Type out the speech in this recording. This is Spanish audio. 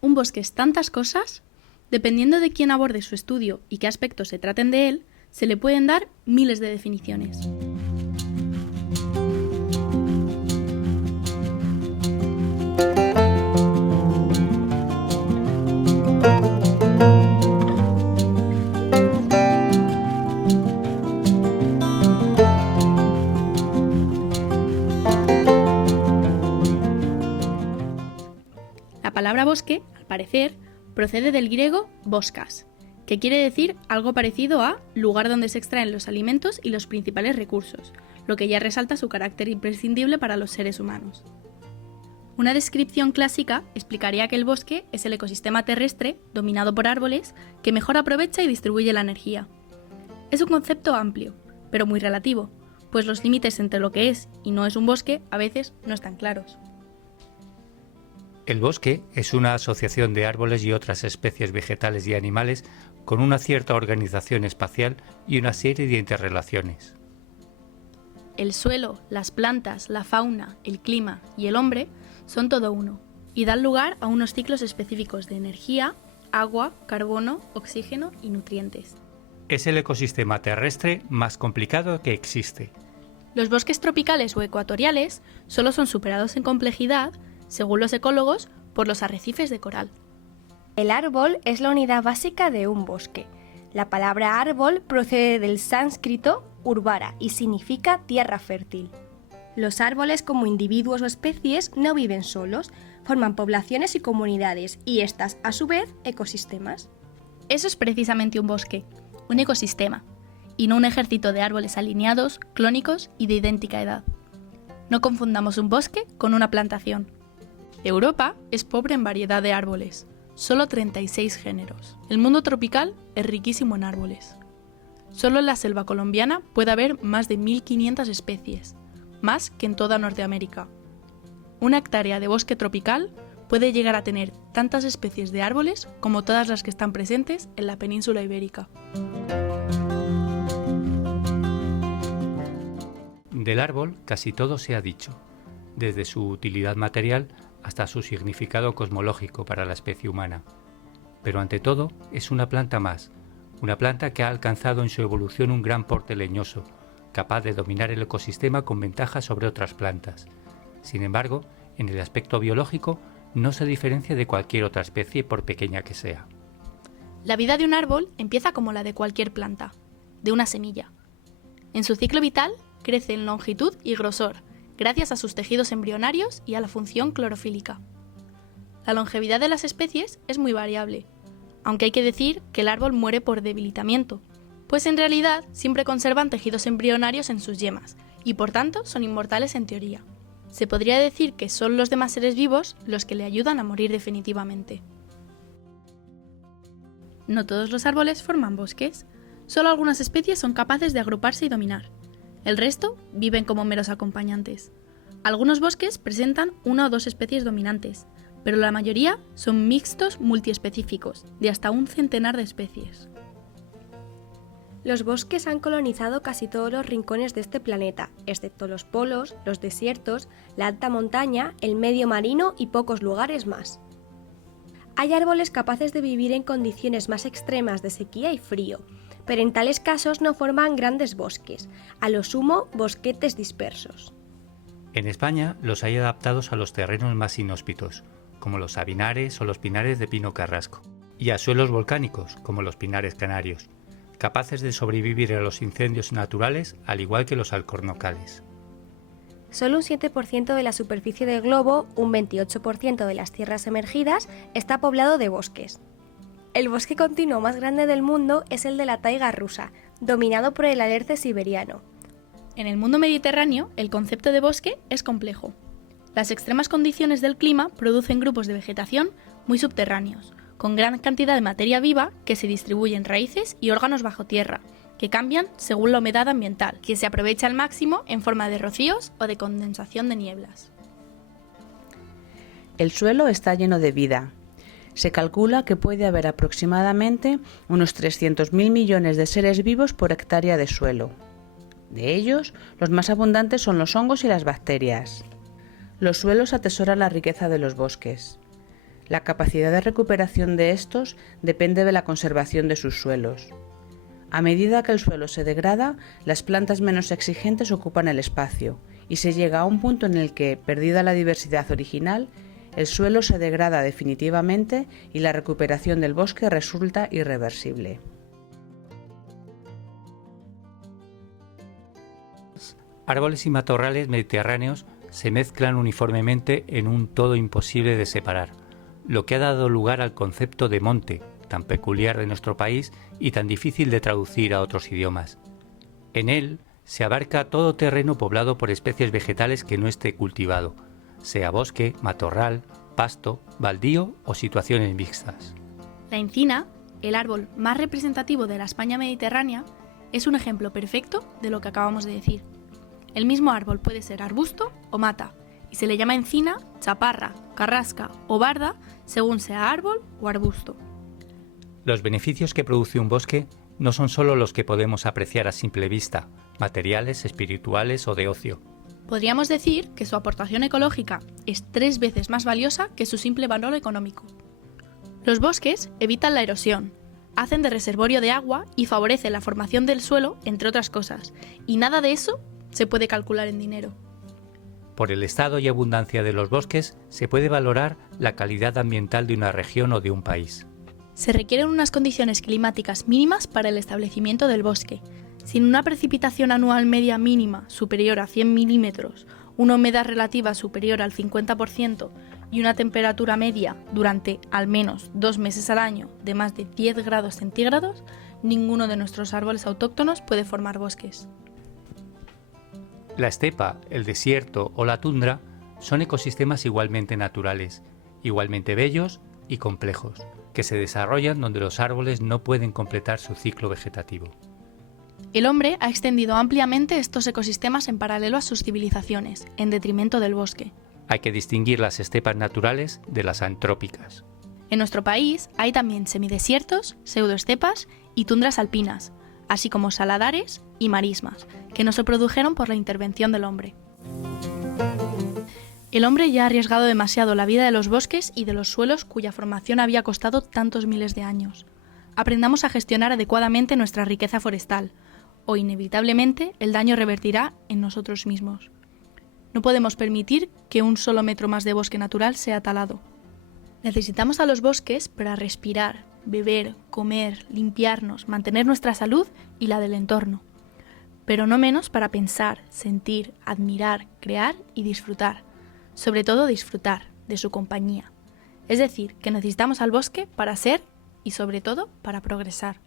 Un bosque es tantas cosas. Dependiendo de quién aborde su estudio y qué aspectos se traten de él, se le pueden dar miles de definiciones. La palabra bosque, al parecer, procede del griego boskas, que quiere decir algo parecido a lugar donde se extraen los alimentos y los principales recursos, lo que ya resalta su carácter imprescindible para los seres humanos. Una descripción clásica explicaría que el bosque es el ecosistema terrestre, dominado por árboles, que mejor aprovecha y distribuye la energía. Es un concepto amplio, pero muy relativo, pues los límites entre lo que es y no es un bosque a veces no están claros. El bosque es una asociación de árboles y otras especies vegetales y animales con una cierta organización espacial y una serie de interrelaciones. El suelo, las plantas, la fauna, el clima y el hombre son todo uno, y dan lugar a unos ciclos específicos de energía, agua, carbono, oxígeno y nutrientes. Es el ecosistema terrestre más complicado que existe. Los bosques tropicales o ecuatoriales solo son superados en complejidad, según los ecólogos, por los arrecifes de coral. El árbol es la unidad básica de un bosque. La palabra árbol procede del sánscrito urbara y significa tierra fértil. Los árboles, como individuos o especies, no viven solos, forman poblaciones y comunidades, y estas, a su vez, ecosistemas. Eso es precisamente un bosque, un ecosistema, y no un ejército de árboles alineados, clónicos y de idéntica edad. No confundamos un bosque con una plantación. Europa es pobre en variedad de árboles, solo 36 géneros. El mundo tropical es riquísimo en árboles. Solo en la selva colombiana puede haber más de 1.500 especies, más que en toda Norteamérica. Una hectárea de bosque tropical puede llegar a tener tantas especies de árboles como todas las que están presentes en la península ibérica. Del árbol casi todo se ha dicho, desde su utilidad material hasta su significado cosmológico para la especie humana. Pero ante todo es una planta más, una planta que ha alcanzado en su evolución un gran porte leñoso, capaz de dominar el ecosistema con ventaja sobre otras plantas. Sin embargo, en el aspecto biológico no se diferencia de cualquier otra especie por pequeña que sea. La vida de un árbol empieza como la de cualquier planta, de una semilla. En su ciclo vital crece en longitud y grosor, gracias a sus tejidos embrionarios y a la función clorofílica. La longevidad de las especies es muy variable, aunque hay que decir que el árbol muere por debilitamiento, pues en realidad siempre conservan tejidos embrionarios en sus yemas, y por tanto son inmortales en teoría. Se podría decir que son los demás seres vivos los que le ayudan a morir definitivamente. No todos los árboles forman bosques, solo algunas especies son capaces de agruparse y dominar. El resto viven como meros acompañantes. Algunos bosques presentan una o dos especies dominantes, pero la mayoría son mixtos multiespecíficos, de hasta un centenar de especies. Los bosques han colonizado casi todos los rincones de este planeta, excepto los polos, los desiertos, la alta montaña, el medio marino y pocos lugares más. Hay árboles capaces de vivir en condiciones más extremas de sequía y frío, pero en tales casos no forman grandes bosques, a lo sumo bosquetes dispersos. En España los hay adaptados a los terrenos más inhóspitos, como los sabinares o los pinares de pino carrasco, y a suelos volcánicos, como los pinares canarios, capaces de sobrevivir a los incendios naturales al igual que los alcornocales. Solo un 7% de la superficie del globo, un 28% de las tierras emergidas, está poblado de bosques. El bosque continuo más grande del mundo es el de la taiga rusa, dominado por el alerce siberiano. En el mundo mediterráneo, el concepto de bosque es complejo. Las extremas condiciones del clima producen grupos de vegetación muy subterráneos, con gran cantidad de materia viva que se distribuye en raíces y órganos bajo tierra, que cambian según la humedad ambiental, que se aprovecha al máximo en forma de rocíos o de condensación de nieblas. El suelo está lleno de vida. Se calcula que puede haber aproximadamente unos 300.000 millones de seres vivos por hectárea de suelo. De ellos, los más abundantes son los hongos y las bacterias. Los suelos atesoran la riqueza de los bosques. La capacidad de recuperación de estos depende de la conservación de sus suelos. A medida que el suelo se degrada, las plantas menos exigentes ocupan el espacio y se llega a un punto en el que, perdida la diversidad original, el suelo se degrada definitivamente y la recuperación del bosque resulta irreversible. Árboles y matorrales mediterráneos se mezclan uniformemente en un todo imposible de separar, lo que ha dado lugar al concepto de monte, tan peculiar de nuestro país y tan difícil de traducir a otros idiomas. En él se abarca todo terreno poblado por especies vegetales que no esté cultivado, sea bosque, matorral, pasto, baldío o situaciones mixtas. La encina, el árbol más representativo de la España mediterránea, es un ejemplo perfecto de lo que acabamos de decir. El mismo árbol puede ser arbusto o mata, y se le llama encina, chaparra, carrasca o barda según sea árbol o arbusto. Los beneficios que produce un bosque no son solo los que podemos apreciar a simple vista, materiales, espirituales o de ocio. Podríamos decir que su aportación ecológica es 3 veces más valiosa que su simple valor económico. Los bosques evitan la erosión, hacen de reservorio de agua y favorecen la formación del suelo, entre otras cosas, y nada de eso se puede calcular en dinero. Por el estado y abundancia de los bosques se puede valorar la calidad ambiental de una región o de un país. Se requieren unas condiciones climáticas mínimas para el establecimiento del bosque. Sin una precipitación anual media mínima superior a 100 milímetros, una humedad relativa superior al 50% y una temperatura media durante al menos 2 meses al año de más de 10 grados centígrados, ninguno de nuestros árboles autóctonos puede formar bosques. La estepa, el desierto o la tundra son ecosistemas igualmente naturales, igualmente bellos y complejos, que se desarrollan donde los árboles no pueden completar su ciclo vegetativo. El hombre ha extendido ampliamente estos ecosistemas en paralelo a sus civilizaciones, en detrimento del bosque. Hay que distinguir las estepas naturales de las antrópicas. En nuestro país hay también semidesiertos, pseudoestepas y tundras alpinas, así como saladares y marismas, que no se produjeron por la intervención del hombre. El hombre ya ha arriesgado demasiado la vida de los bosques y de los suelos cuya formación había costado tantos miles de años. Aprendamos a gestionar adecuadamente nuestra riqueza forestal, o inevitablemente el daño revertirá en nosotros mismos. No podemos permitir que un solo metro más de bosque natural sea talado. Necesitamos a los bosques para respirar, beber, comer, limpiarnos, mantener nuestra salud y la del entorno, pero no menos para pensar, sentir, admirar, crear y disfrutar, sobre todo disfrutar de su compañía. Es decir, que necesitamos al bosque para ser y sobre todo para progresar.